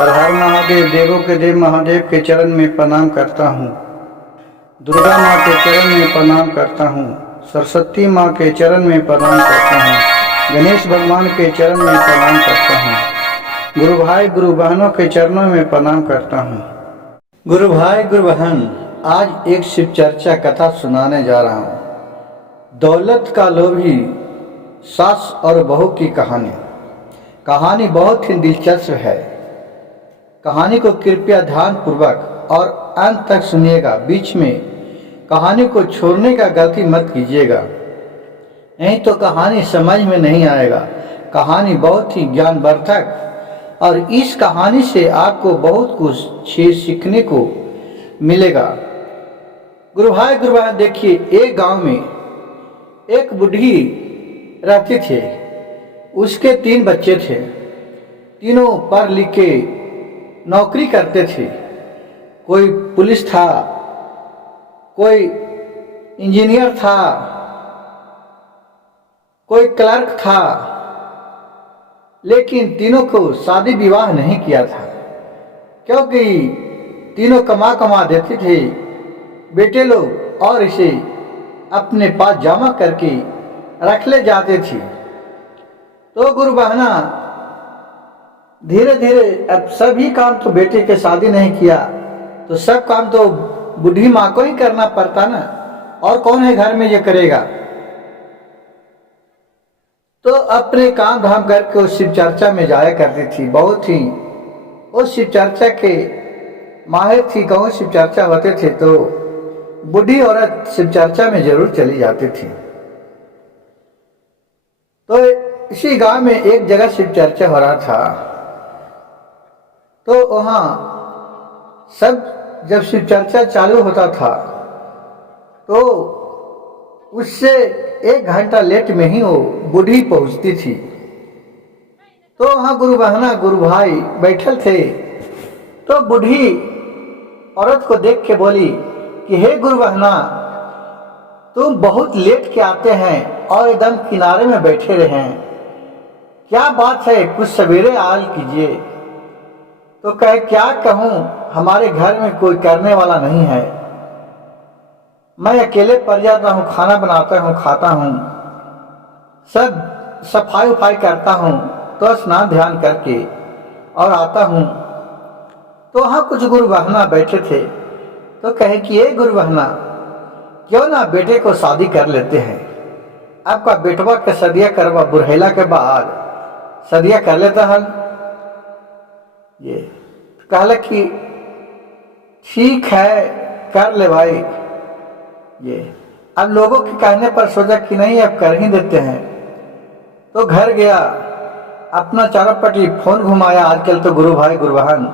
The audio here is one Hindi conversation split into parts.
हर हर महादेव, देवों के देव महादेव के चरण में प्रणाम करता हूँ। दुर्गा माँ के चरण में प्रणाम करता हूँ। सरस्वती माँ के चरण में प्रणाम करता हूँ। गणेश भगवान के चरण में प्रणाम करता हूँ। गुरु भाई गुरु बहनों के चरणों में प्रणाम करता हूँ। गुरु भाई गुरु बहन, आज एक शिव चर्चा कथा सुनाने जा रहा हूँ। दौलत का लोभी सास और बहू की कहानी बहुत ही दिलचस्प है। कहानी को कृपया ध्यान पूर्वक और अंत तक सुनिएगा। बीच में कहानी को छोड़ने का गलती मत कीजिएगा, नहीं तो कहानी समझ में नहीं आएगा। कहानी बहुत ही ज्ञानवर्धक और इस कहानी से आपको बहुत कुछ सीखने को मिलेगा। गुरु भाई गुरु बहन, देखिए, एक गांव में एक बूढ़ी रहती थी। उसके 3 बच्चे थे। तीनों पढ़ लिख के नौकरी करते थे। कोई पुलिस था, कोई इंजीनियर था, कोई क्लर्क था, लेकिन तीनों को शादी विवाह नहीं किया था, क्योंकि तीनों कमा देते थे बेटे लोग और इसे अपने पास जमा करके रख ले जाते थे। तो गुरु बहना, धीरे धीरे अब सभी काम तो बेटे के शादी नहीं किया तो सब काम तो बूढ़ी माँ को ही करना पड़ता ना, और कौन है घर में ये करेगा। तो अपने काम धाम करके उस शिव चर्चा में जाया करती थी। बहुत ही उस शिव चर्चा के माहिर थी। कहूँ शिव चर्चा होते थे तो बूढ़ी औरत शिव चर्चा में जरूर चली जाती थी। तो इसी गांव में एक जगह शिव चर्चा हो रहा था। तो वहाँ सब जब शिव चर्चा चालू होता था तो उससे 1 घंटा लेट में ही वो बूढ़ी पहुँचती थी। तो वहाँ गुरु बहना गुरु भाई बैठल थे। तो बूढ़ी औरत को देख के बोली कि हे गुरु बहना, तुम बहुत लेट के आते हैं और एकदम किनारे में बैठे रहे हैं, क्या बात है, कुछ सवेरे आल कीजिए। तो कहे, क्या कहूँ, हमारे घर में कोई करने वाला नहीं है, मैं अकेले पड़ जाता हूँ, खाना बनाता हूँ, खाता हूँ, सब सफाई उफाई करता हूँ, तो स्नान ध्यान करके और आता हूँ। तो वहाँ कुछ गुरु बहना बैठे थे। तो कहे कि ये गुरु बहना, क्यों ना बेटे को शादी कर लेते हैं। आपका बेटवा के सदिया करवा, बुढ़ैला के बाद सदिया कर लेता है। ये कहला कि ठीक है, कर ले भाई। ये अब लोगों के कहने पर सोचा कि नहीं, अब कर ही देते हैं। तो घर गया, अपना चारों पट्टी फोन घुमाया। आजकल तो गुरु भाई गुरु बहन,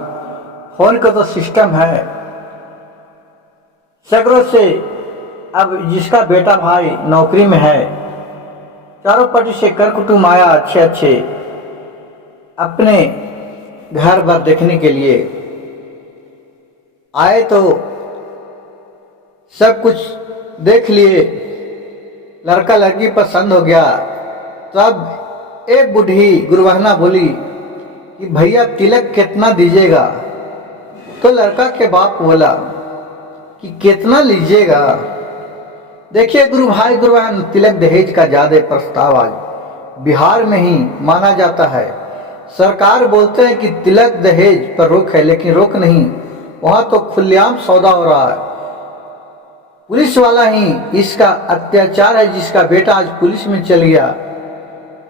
फोन का तो सिस्टम है सगरों से। अब जिसका बेटा भाई नौकरी में है, चारों पट्टी से कर कुटुम आया, अच्छे अच्छे अपने घर बार देखने के लिए आए। तो सब कुछ देख लिए, लड़का लड़की पसंद हो गया। तब एक बूढ़ी गुरुबहना बोली कि भैया तिलक कितना दीजिएगा। तो लड़का के बाप बोला कि कितना लीजिएगा। देखिए गुरु भाई गुरु बहन, तिलक दहेज का ज्यादा प्रस्ताव आज बिहार में ही माना जाता है। सरकार बोलते हैं कि तिलक दहेज पर रोक है, लेकिन रोक नहीं, वहां तो खुलेआम सौदा हो रहा है। पुलिस वाला ही इसका अत्याचार है। जिसका बेटा आज पुलिस में चल गया,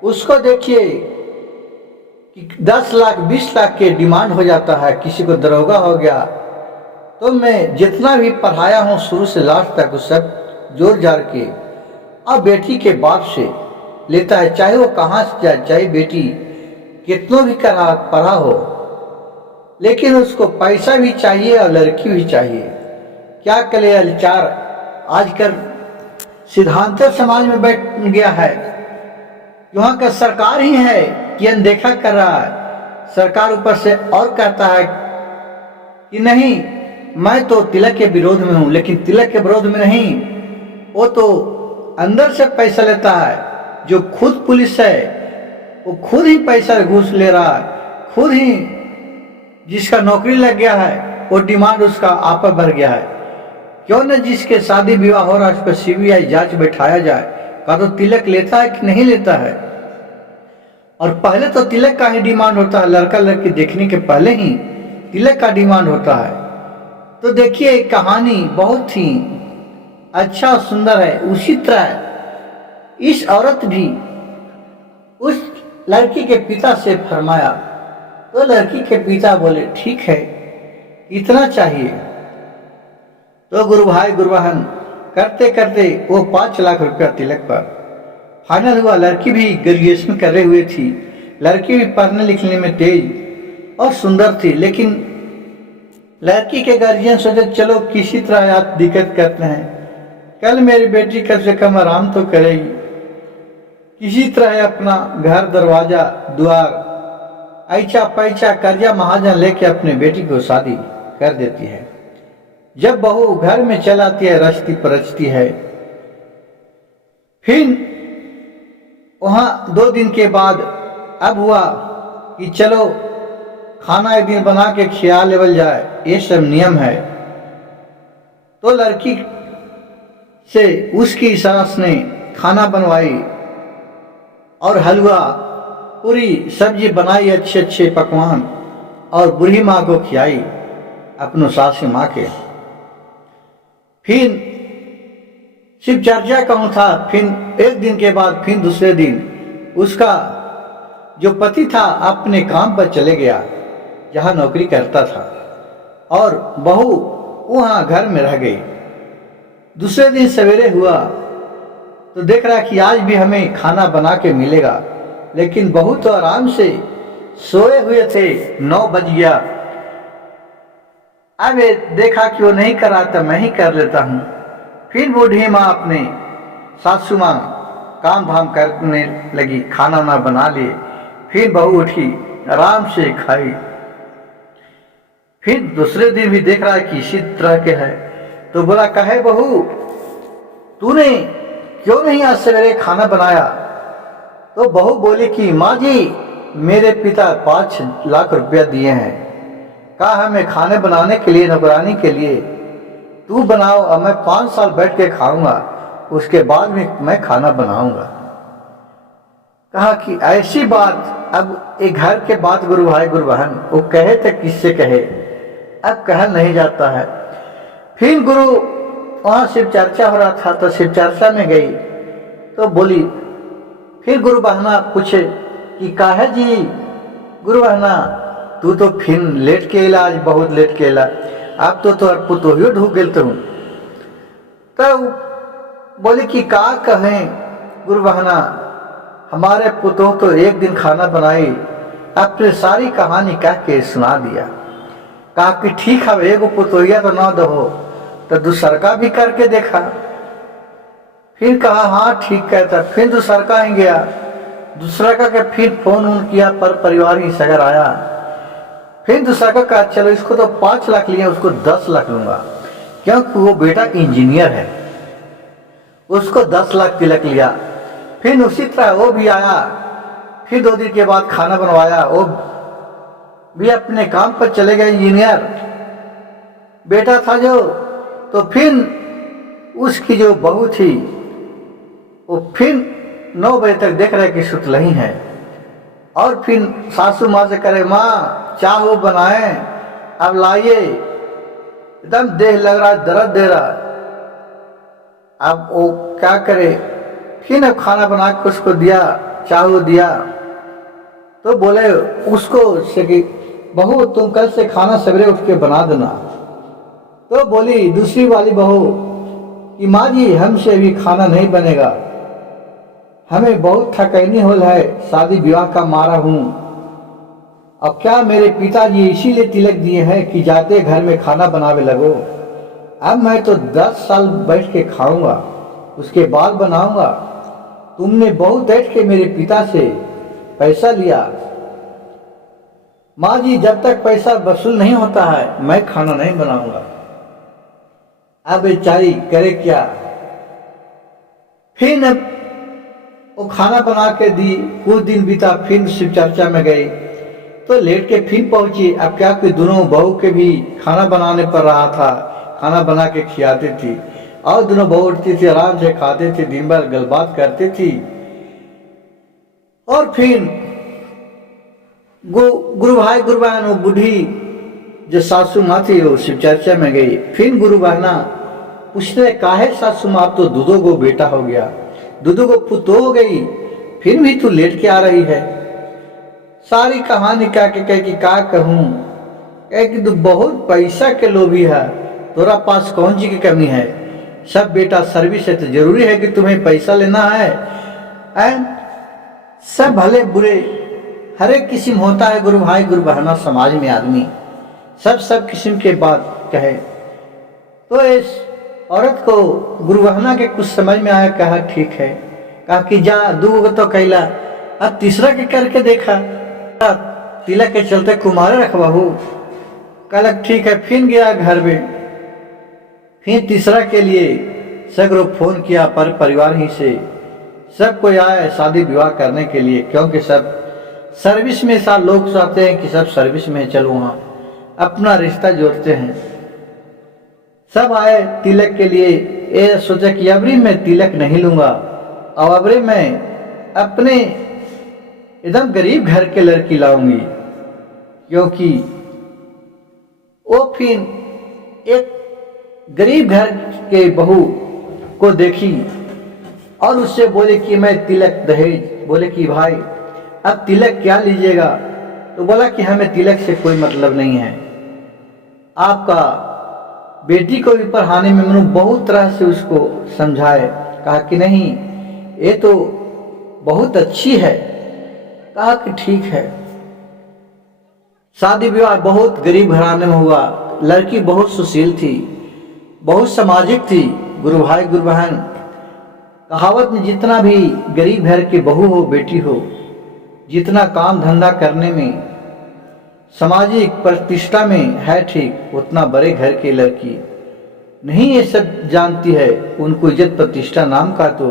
उसको देखिए कि 10 लाख 20 लाख के डिमांड हो जाता है। किसी को दरोगा हो गया। तो मैं जितना भी पढ़ाया हूँ शुरू से लास्ट तक, उस सब जोर जार के और बेटी के बाप से लेता है, चाहे वो कहाँ से जाए, चाहे बेटी कितनों भी पढ़ा हो, लेकिन उसको पैसा भी चाहिए और लड़की भी चाहिए। क्या करे, अलिचार आजकल सिद्धांत समाज में बैठ गया है। वहाँ का सरकार ही है कि अनदेखा कर रहा है। सरकार ऊपर से और कहता है कि नहीं, मैं तो तिलक के विरोध में हूँ, लेकिन तिलक के विरोध में नहीं, वो तो अंदर से पैसा लेता है। जो खुद पुलिस है वो खुद ही पैसा घूस ले रहा है, खुद ही जिसका नौकरी लग गया है वो डिमांड उसका आपा भर गया है। क्यों न जिसके शादी विवाह हो रहा है उस पर सीबीआई जांच बैठाया जाए, का तो तिलक लेता है कि नहीं लेता है। और पहले तो तिलक का ही डिमांड होता है, लड़का लड़की देखने के पहले ही तिलक का डिमांड होता है। तो देखिए कहानी बहुत ही अच्छा और सुंदर है। उसी तरह इस औरत भी उस लड़की के पिता से फरमाया, तो लड़की के पिता बोले ठीक है इतना चाहिए। तो गुरु भाई गुरु बहन करते करते वो 5 लाख रुपया तिलक पर फाइनल हुआ। लड़की भी ग्रेजुएशन कर रही हुई थी, लड़की भी पढ़ने लिखने में तेज और सुंदर थी। लेकिन लड़की के गार्जियन सोचे चलो किसी तरह आप दिक्कत करते हैं, कल मेरी बेटी कम से कम आराम तो करेगी, किसी तरह अपना घर दरवाजा द्वार ऐचा पैचा कर्जा महाजन लेके अपने बेटी को शादी कर देती है। जब बहू घर में चलाती है रचती परचती है, फिर वहां 2 दिन के बाद अब हुआ कि चलो खाना एक दिन बना के खिला लेवल जाए, ये सब नियम है। तो लड़की से उसकी सास ने खाना बनवाई और हलवा पूरी सब्जी बनाई, अच्छे अच्छे पकवान, और बूढ़ी माँ को खिलाई अपनो सासी माँ के। फिर शिव चर्चा कहूँ था। फिर एक दिन के बाद फिर दूसरे दिन उसका जो पति था अपने काम पर चले गया जहाँ नौकरी करता था, और बहू वहाँ घर में रह गई। दूसरे दिन सवेरे हुआ तो देख रहा कि आज भी हमें खाना बना के मिलेगा, लेकिन बहू तो आराम से सोए हुए थे। 9 बज गया। अब देखा कि वो नहीं कर रहा था, मैं ही कर लेता हूँ। फिर बूढ़ी माँ अपने सासू माँ काम धाम करने लगी, खाना वाना बना लिए। फिर बहू उठी आराम से खाई। फिर दूसरे दिन भी देख रहा है कि इसी तरह के है, तो बोला कहे बहू तूने क्यों नहीं आज सवेरे खाना बनाया। तो बहू बोली कि माँ जी मेरे पिता 5 लाख रुपया दिए हैं, कहा हमें खाने बनाने के लिए, नौकरानी के लिए, तू बनाओ और मैं 5 साल बैठ के खाऊंगा, उसके बाद में मैं खाना बनाऊंगा। कहा कि ऐसी बात, अब एक घर के बात गुरु भाई गुरु बहन वो कहे तो किससे कहे, अब कहा नहीं जाता है। फिर गुरु वहाँ शिव चर्चा हो रहा था तो शिव चर्चा में गई तो बोली, फिर गुरु बहना पूछे कि काहे जी गुरु बहना तू तो फिर लेट के इला, आज बहुत लेट के इला, अब तो तोहर पुतोहियो ढूक गेल तू। तो बोले कि का कहें गुरु बहना, हमारे पुतोह तो एक दिन खाना बनाई, अपने सारी कहानी कह के सुना दिया। कहा कि ठीक है एगो पुतोहिया तो ना दो, तो दूसर का भी करके देखा। फिर कहा हाँ ठीक कहता। फिर दूसरा का ही गया, दूसरा का के फिर फोन उन किया पर परिवार ही सगर आया। फिर दूसरा का कहा चलो इसको तो 5 लाख लिया, उसको 10 लाख लूंगा, क्योंकि वो बेटा इंजीनियर है, उसको 10 लाख तिलक लिया। फिर उसी तरह वो भी आया। फिर 2 दिन के बाद खाना बनवाया, वो भी अपने काम पर चले गए, इंजीनियर बेटा था जो। तो फिर उसकी जो बहू थी वो फिर 9 बजे तक देख रहे कि सुत नहीं है, और फिर सासू माँ से करे माँ चाह वो बनाए, अब लाइए, एकदम देह लग रहा, दर्द दे रहा। अब वो क्या करे, फिर अब खाना बना के उसको दिया, चाह वो दिया। तो बोले उसको से कि बहू तुम कल से खाना सवेरे उठ के बना देना। तो बोली दूसरी वाली बहू कि माँ जी हमसे अभी खाना नहीं बनेगा, हमें बहुत थकैनी होल है, शादी विवाह का मारा हूँ। अब क्या मेरे पिताजी इसीलिए तिलक दिए हैं कि जाते घर में खाना बनावे लगो। अब मैं तो 10 साल बैठ के खाऊंगा, उसके बाद बनाऊंगा। तुमने बहुत बैठ के मेरे पिता से पैसा लिया। माँ जी जब तक पैसा वसूल नहीं होता है मैं खाना नहीं बनाऊंगा। अब बेचारी करे क्या। फिर वो खाना बना के दी, कुछ दिन बीता, फिर शिव चर्चा में गई। तो लेट के फिर पहुंची। अब क्या कि दोनों बहू के भी खाना बनाने पड़ रहा था, खाना बना के खिलाती थी और दोनों बहू उठती थी, आराम से खाते थे, दिन भर गलबात करती थी। और फिर गुरु भाई गुरु बहन वो बूढ़ी जो सासू माँ थी वो शिव चर्चा में गई। फिर गुरु बहना पूछते काहे सासू माँ तो दूधो को बेटा हो गया, दूधो को पुतो हो गई, फिर भी तू लेट के आ रही है। सारी कहानी कह के कह कि का कहूँ, कह कि तू बहुत पैसा के लोभी है, तोरा पास कौन सी की कमी है, सब बेटा सर्विस है तो जरूरी है कि तुम्हें पैसा लेना है। एंड सब भले बुरे हर एक किस्म होता है गुरु भाई गुरु बहना, समाज में आदमी सब किस्म के बात कहे। तो इस औरत को गुरु बहना के कुछ समझ में आया, कहा ठीक है, कहा कि जा दू तो कैला, अब तीसरा के करके देखा, तिलक के चलते कुमारे रखवाहू, कल ठीक है। फिर गया घर में, फिर तीसरा के लिए सगरो फोन किया, पर परिवार ही से सब कोई आए शादी विवाह करने के लिए, क्योंकि सब सर्विस में सा लोग चाहते हैं कि सब सर्विस में चलो, वहाँ अपना रिश्ता जोड़ते हैं। सब आए तिलक के लिए। ये सोचा कि अबरी मैं तिलक नहीं लूंगा, और अबरी मैं अपने एकदम गरीब घर के लड़की लाऊंगी, क्योंकि वो फिर एक गरीब घर के बहू को देखी और उससे बोले कि मैं तिलक दहेज, बोले कि भाई अब तिलक क्या लीजिएगा, तो बोला कि हमें तिलक से कोई मतलब नहीं है, आपका बेटी को भी पढ़ाने में मैंने बहुत तरह से उसको समझाए, कहा कि नहीं ये तो बहुत अच्छी है, कहा कि ठीक है। शादी विवाह बहुत गरीब घराने में हुआ, लड़की बहुत सुशील थी, बहुत सामाजिक थी। गुरु भाई गुरु बहन कहावत में जितना भी गरीब घर की बहू हो बेटी हो, जितना काम धंधा करने में सामाजिक प्रतिष्ठा में है ठीक, उतना बड़े घर की लड़की नहीं ये सब जानती है। उनको इज्जत प्रतिष्ठा नाम का तो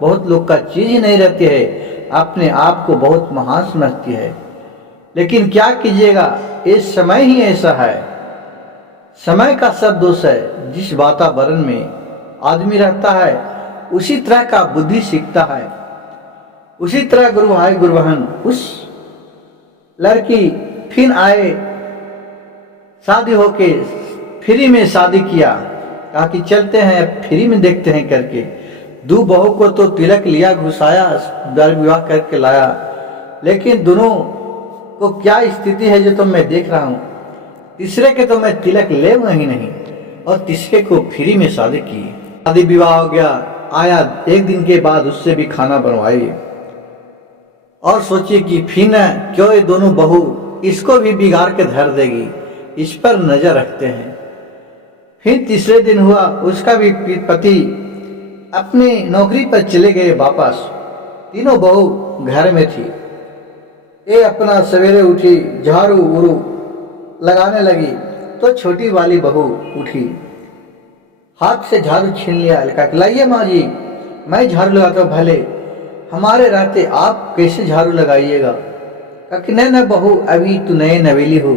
बहुत लोग का चीज ही नहीं रहती है, अपने आप को बहुत महान समझती है। लेकिन क्या कीजिएगा, इस समय ही ऐसा है, समय का सब दोष है। जिस वातावरण में आदमी रहता है उसी तरह का बुद्धि सीखता है। उसी तरह गुरु भाई गुरु बहन उस लड़की फिर आए, शादी होके फ्री में शादी किया, कहा कि चलते हैं फ्री में देखते हैं करके। दो बहू को तो तिलक लिया, घुसाया, दर विवाह करके लाया, लेकिन दोनों को क्या स्थिति है जो तो मैं देख रहा हूँ। तीसरे के तो मैं तिलक लेऊंगा ही नहीं, और तीसरे को फ्री में शादी की। शादी विवाह हो गया, आया एक दिन के बाद उससे भी खाना बनवाई, और सोचिए कि फिर क्यों ये दोनों बहू इसको भी बिगाड़ के धर देगी, इस पर नजर रखते हैं। फिर तीसरे दिन हुआ, उसका भी पति अपनी नौकरी पर चले गए वापस, तीनों बहू घर में थी। ये अपना सवेरे उठी, झाड़ू उड़ू लगाने लगी, तो छोटी वाली बहू उठी, हाथ से झाड़ू छीन लिया, कहा लाइए माँ जी मैं झाड़ू लगाता हूँ, भले हमारे रहते आप कैसे झाड़ू लगाइएगा। कहा कि नहीं बहू अभी तू नए नवेली हो,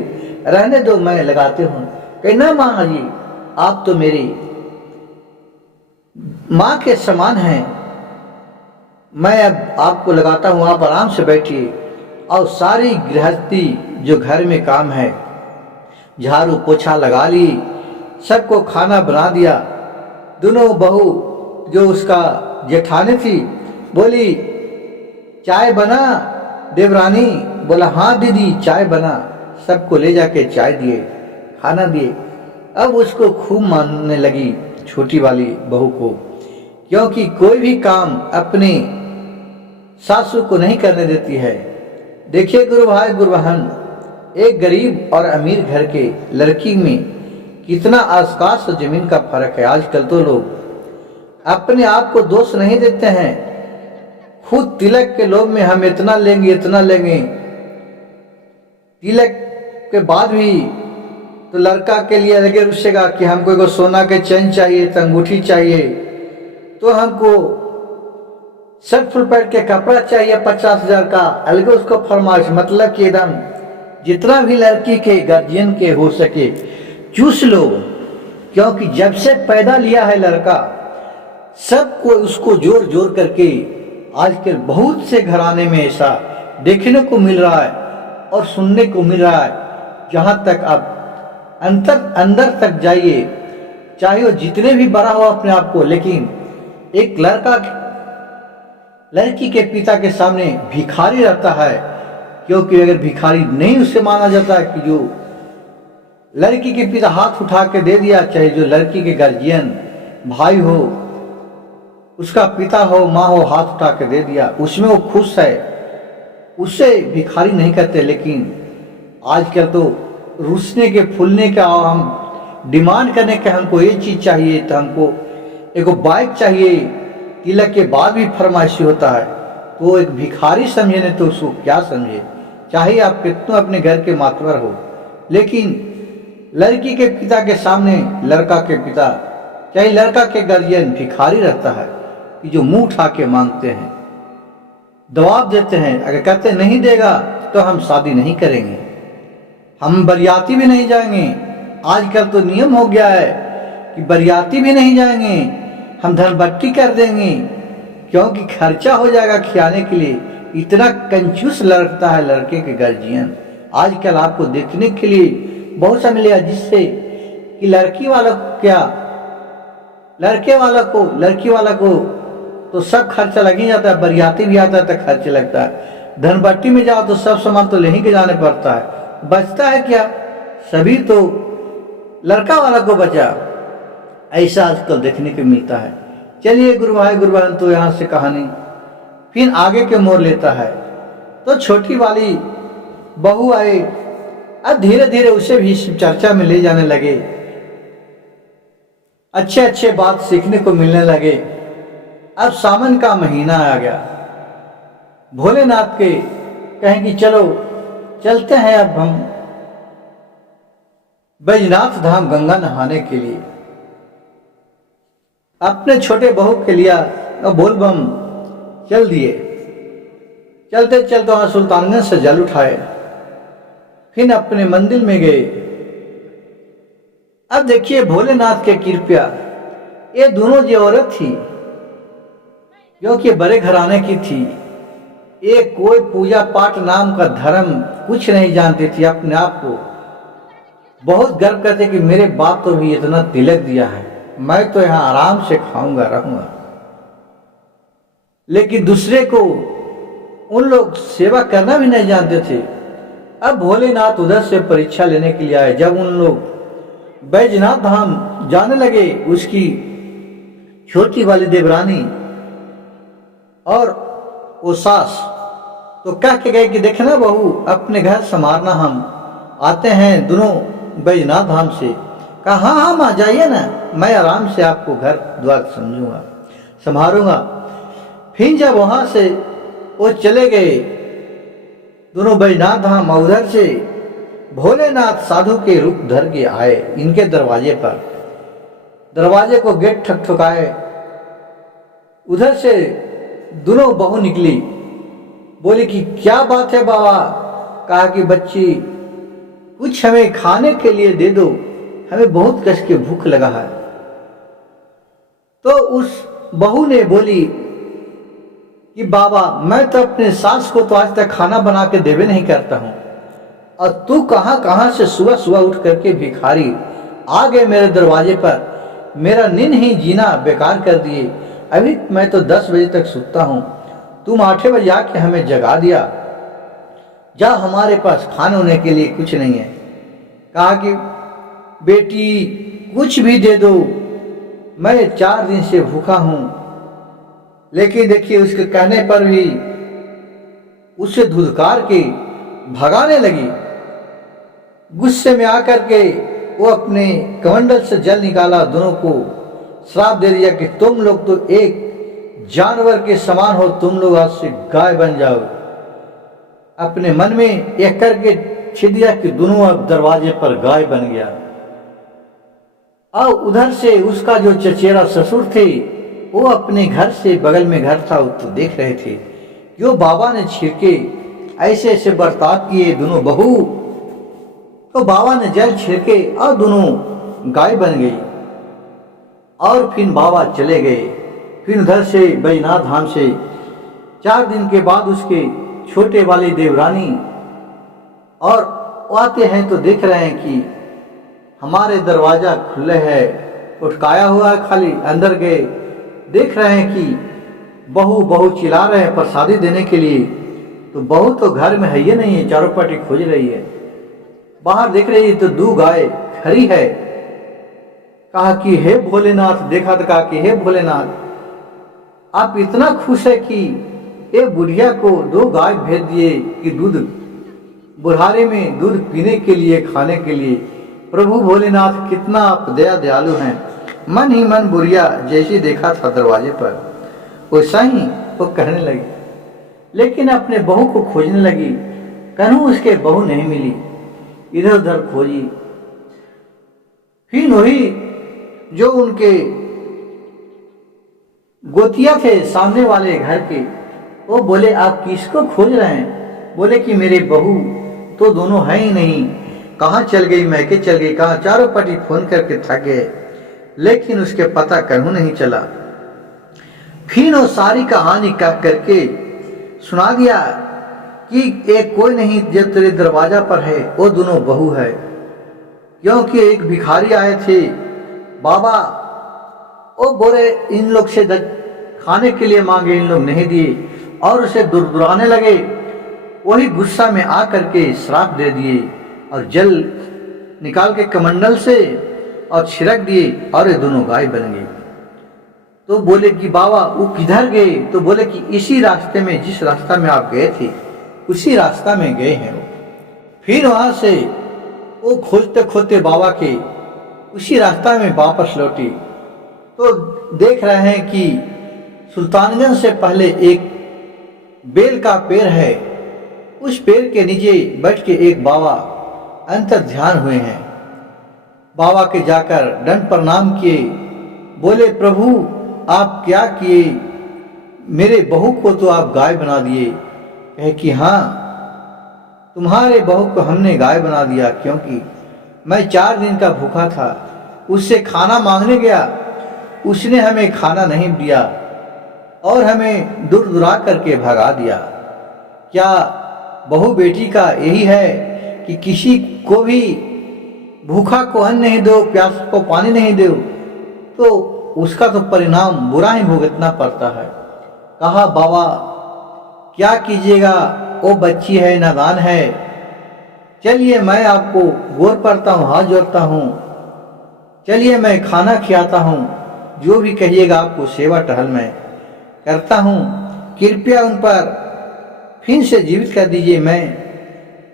रहने दो मैं लगाते हूँ। कही ना माँ जी आप तो मेरी माँ के समान हैं, मैं अब आपको लगाता हूँ, आप आराम से बैठिए। और सारी गृहस्थी जो घर में काम है, झाड़ू पोछा लगा ली, सबको खाना बना दिया। दोनों बहू जो उसका जेठानी थी बोली चाय बना देवरानी, बोला हाँ दीदी चाय बना, सबको ले जाके चाय दिए, खाना दिए। अब उसको खूब मानने लगी छोटी वाली बहू को, क्योंकि कोई भी काम अपने सासू को नहीं करने देती है। देखिए गुरु भाई गुरु बहन, एक गरीब और अमीर घर के लड़की में कितना आकाश और जमीन का फर्क है। आजकल तो लोग अपने आप को दोष नहीं देते हैं, खुद तिलक के लोभ में हम इतना लेंगे इतना लेंगे, तिलक के बाद भी तो लड़का के लिए लगे रुसेगा कि हमको एगो सोना के चेन चाहिए, तो अंगूठी चाहिए, तो हमको शर्ट फुल पैंट के कपड़ा चाहिए 50,000 का, अलग उसको फरमाइश, मतलब कि एकदम जितना भी लड़की के गार्जियन के हो सके चूस लो, क्योंकि जब से पैदा लिया है लड़का सबको उसको जोर जोर करके आजकल बहुत से घराने में ऐसा देखने को मिल रहा है और सुनने को मिल रहा है। जहाँ तक आप अंदर तक जाइए, चाहे वो जितने भी बड़ा हो अपने आप को, लेकिन एक लड़का लड़की के पिता के सामने भिखारी रहता है। क्योंकि अगर भिखारी नहीं उसे माना जाता है कि जो लड़की के पिता हाथ उठा के दे दिया, चाहे जो लड़की के गार्जियन भाई हो, उसका पिता हो, माँ हो, हाथ उठा के दे दिया, उसमें वो खुश है, उसे भिखारी नहीं करते। लेकिन आजकल तो रूसने के फूलने का, हम डिमांड करने के हमको ये चीज़ चाहिए, तो हमको एक बाइक चाहिए, तिलक के बाद भी फरमाइशी होता है, तो वो एक भिखारी समझे नहीं तो उसको क्या समझे, चाहे आप कितना अपने घर के मातवर हो। लेकिन लड़की के पिता के सामने लड़का के पिता, चाहे लड़का के गार्जियन भिखारी रहता है कि जो मुंह उठा के मांगते हैं, दबाव देते हैं। अगर कहते नहीं देगा तो हम शादी नहीं करेंगे, हम बरियाती भी नहीं जाएंगे। आजकल तो नियम हो गया है कि बरियाती भी नहीं जाएंगे, हम धनबट्टी कर देंगे, क्योंकि खर्चा हो जाएगा खिलाने के लिए। इतना कंजूस लगता है लड़के के गार्जियन। आजकल आपको देखने के लिए बहुत सा मिलेगा, जिससे कि लड़की वाला को क्या, लड़के वाला को, लड़की वाला को तो सब खर्चा लग ही जाता है, बरियाती भी आता है तो खर्च लगता है। धनबट्टी में जाओ तो सब सामान तो ले ही के जाने पड़ता है, बचता है क्या, सभी तो लड़का वाला को बचा। ऐसा आजकल देखने को मिलता है। चलिए गुरु भाई गुरु बहन, तो यहाँ से कहानी फिर आगे के मोड़ लेता है। तो छोटी वाली बहू आए, अब धीरे धीरे उसे भी चर्चा में ले जाने लगे, अच्छे अच्छे बात सीखने को मिलने लगे। अब सावन का महीना आ गया, भोलेनाथ के कहें कि चलो चलते हैं अब हम बैजनाथ धाम गंगा नहाने के लिए। अपने छोटे बहू के लिया और बोल बम चल दिए। चलते चलते वहां सुल्तानगंज से जल उठाए, फिर अपने मंदिर में गए। अब देखिए भोलेनाथ के कृपया, ये दोनों जो औरत थी, क्योंकि बड़े घराने की थी, ये कोई पूजा पाठ नाम का धर्म कुछ नहीं जानती थी। अपने आप को बहुत गर्व करते कि मेरे बाप तो भी इतना तिलक दिया है, मैं तो यहाँ आराम से खाऊंगा रहूंगा। लेकिन दूसरे को उन लोग सेवा करना भी नहीं जानते थे। अब भोलेनाथ उधर से परीक्षा लेने के लिए आए। जब उन लोग बैजनाथ धाम जाने लगे, उसकी छोटी वाली देवरानी और वो सास तो कह के गए कि देखना बहू, अपने घर संभालना, हम आते हैं दोनों बैजनाथ धाम से। कहा हाँ हाँ माँ जाइए ना, मैं आराम से आपको घर द्वार समझूंगा, संभालूंगा। फिर जब वहां से वो चले गए दोनों बैजनाथ धाम, उधर से भोलेनाथ साधु के रूप धर के आए इनके दरवाजे पर। दरवाजे को गेट ठकठकाए, उधर से दोनों बहू निकली, बोली कि क्या बात है बाबा। कहा कि बच्ची कुछ हमें खाने के लिए दे दो, हमें बहुत कष्ट के भूख लगा है। तो उस बहू ने बोली कि बाबा मैं तो अपने सास को तो आज तक खाना बना के देवे नहीं करता हूँ, और तू कहाँ से सुबह सुबह उठ करके भिखारी आ गए मेरे दरवाजे पर, मेरा नींद ही जीना बेकार कर दिए। अभी मैं तो 10 बजे तक सुतता हूँ, तुम 8 बजे आके हमें जगा दिया, जा हमारे पास खाने होने के लिए कुछ नहीं है। कहा कि बेटी कुछ भी दे दो, मैं 4 दिन से भूखा हूँ। लेकिन देखिए उसके कहने पर भी उसे धुतकार के भगाने लगी। गुस्से में आकर के वो अपने कमंडल से जल निकाला, दोनों को श्राप दे दिया कि तुम लोग तो एक जानवर के समान हो, तुम लोग आज से गाय बन जाओ। अपने मन में एक करके छिड़ दिया कि दोनों अब दरवाजे पर गाय बन गया। और उधर से उसका जो चचेरा ससुर थे, वो अपने घर से बगल में घर था, वो तो देख रहे थे कि वो बाबा ने छिड़के ऐसे ऐसे बर्ताव किए। दोनों बहू तो बाबा ने जल छिड़के और दोनों गाय बन गई। और फिर बाबा चले गए। फिर उधर से बैजनाथ धाम से 4 दिन के बाद उसके छोटे वाली देवरानी और आते हैं तो देख रहे हैं कि हमारे दरवाजा खुले है, उठकाया हुआ है खाली। अंदर गए, देख रहे हैं कि बहू बहू चिल्ला रहे हैं प्रसादी देने के लिए। तो बहू तो घर में है ही नहीं है, चारों पाटी खोज रही है। बाहर देख रही है तो 2 गाय खड़ी है। कहा कि हे भोलेनाथ, देखा तो कहा कि हे भोलेनाथ, आप इतना खुश है कि ये बुढ़िया को 2 गाय भेज दिए कि दूध बुढ़ारे में दूध पीने के लिए, खाने के लिए। प्रभु भोलेनाथ कितना आप दया दयालु हैं। मन ही मन बुढ़िया जैसे देखा था दरवाजे पर वैसा ही वो कहने लगी, लेकिन अपने बहू को खोजने लगी। कहीं उसके बहू नहीं मिली, इधर उधर खोजी। फिर वही जो उनके गोतिया थे सामने वाले घर के, वो बोले आप किसको खोज रहे हैं? बोले कि मेरे बहू तो दोनों है ही नहीं, कहाँ चल गई, मैके चल गई, कहाँ। चारों पार्टी फोन करके थक गए, लेकिन उसके पता कहूं नहीं चला। फिर वो सारी कहानी कह करके सुना दिया कि एक कोई नहीं जो तेरे दरवाजा पर है वो दोनों बहू है। क्योंकि एक भिखारी आए थे बाबा, वो बोले इन लोग से खाने के लिए मांगे, इन लोग नहीं दिए और उसे दुरदुराने लगे। वही गुस्सा में आ करके श्राप दे दिए और जल निकाल के कमंडल से और छिड़क दिए और ये दोनों गाय बन गई। तो बोले कि बाबा वो किधर गए? तो बोले कि इसी रास्ते में, जिस रास्ता में आप गए थे उसी रास्ता में गए हैं वो। फिर वहां से वो खोजते खोजते बाबा के उसी रास्ता में वापस लौटी। तो देख रहे हैं कि सुल्तानगंज से पहले एक बेल का पेड़ है, उस पेड़ के नीचे बैठ के एक बाबा अंतर ध्यान हुए हैं। बाबा के जाकर दंड प्रणाम किए, बोले प्रभु आप क्या किए, मेरे बहू को तो आप गाय बना दिए। कहे कि हाँ, तुम्हारे बहू को हमने गाय बना दिया, क्योंकि मैं 4 दिन का भूखा था, उससे खाना मांगने गया, उसने हमें खाना नहीं दिया और हमें दूर दुरा करके भगा दिया। क्या बहू बेटी का यही है कि किसी को भी भूखा को अन्न नहीं दो, प्यास को पानी नहीं दो, तो उसका तो परिणाम बुरा ही भुगतना पड़ता है। कहा बाबा क्या कीजिएगा, वो बच्ची है, नादान है, चलिए मैं आपको गौर पड़ता हूँ, हाथ जोड़ता हूँ, चलिए मैं खाना खिलाता हूँ, जो भी कहिएगा आपको सेवा टहल मैं करता हूँ, कृपया उन पर फिर से जीवित कर दीजिए। मैं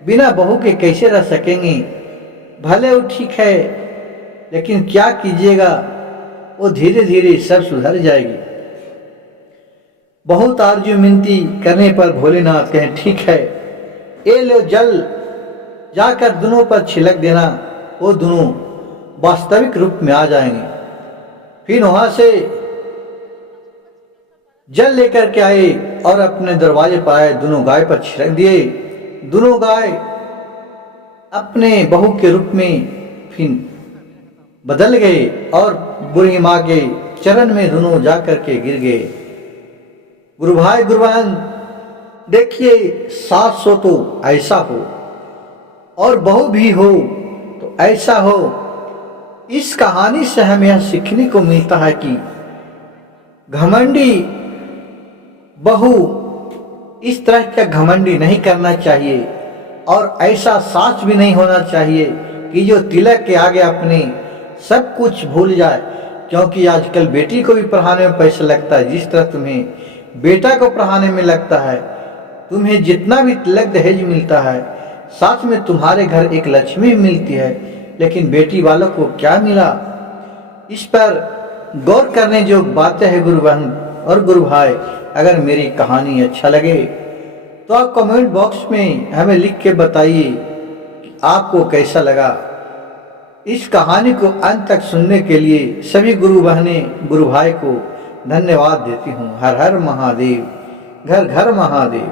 बिना बहू के कैसे रह सकेंगे? भले वो ठीक है, लेकिन क्या कीजिएगा, वो धीरे धीरे सब सुधर जाएगी। बहुत आरजू मिनती करने पर भोलेनाथ कहें ठीक है, ये लो जल जाकर दोनों पर छिड़क देना, वो दोनों वास्तविक रूप में आ जाएंगे। फिर वहां से जल लेकर के आए और अपने दरवाजे पर आए, दोनों गाय पर छिड़क दिए। दोनों गाय अपने बहू के रूप में फिर बदल गए और बूढ़ी माँ के चरण में दोनों जाकर के गिर गए। गुरु भाई गुरु बहन, देखिए 700 तो ऐसा हो और बहू भी हो तो ऐसा हो। इस कहानी से हमें यह सीखने को मिलता है कि घमंडी बहू इस तरह का घमंडी नहीं करना चाहिए और ऐसा साच भी नहीं होना चाहिए कि जो तिलक के आगे अपने सब कुछ भूल जाए। क्योंकि आजकल बेटी को भी पढ़ाने में पैसा लगता है, जिस तरह तुम्हें बेटा को पढ़ाने में लगता है। तुम्हें जितना भी तिलक दहेज मिलता है, साथ में तुम्हारे घर एक लक्ष्मी मिलती है, लेकिन बेटी वालों को क्या मिला? इस पर गौर करने जो बातें हैं गुरु बहन और गुरु भाई। अगर मेरी कहानी अच्छा लगे तो आप कमेंट बॉक्स में हमें लिख के बताइए कि आपको कैसा लगा। इस कहानी को अंत तक सुनने के लिए सभी गुरु बहने गुरु भाई को धन्यवाद देती हूँ। हर हर महादेव, घर घर महादेव।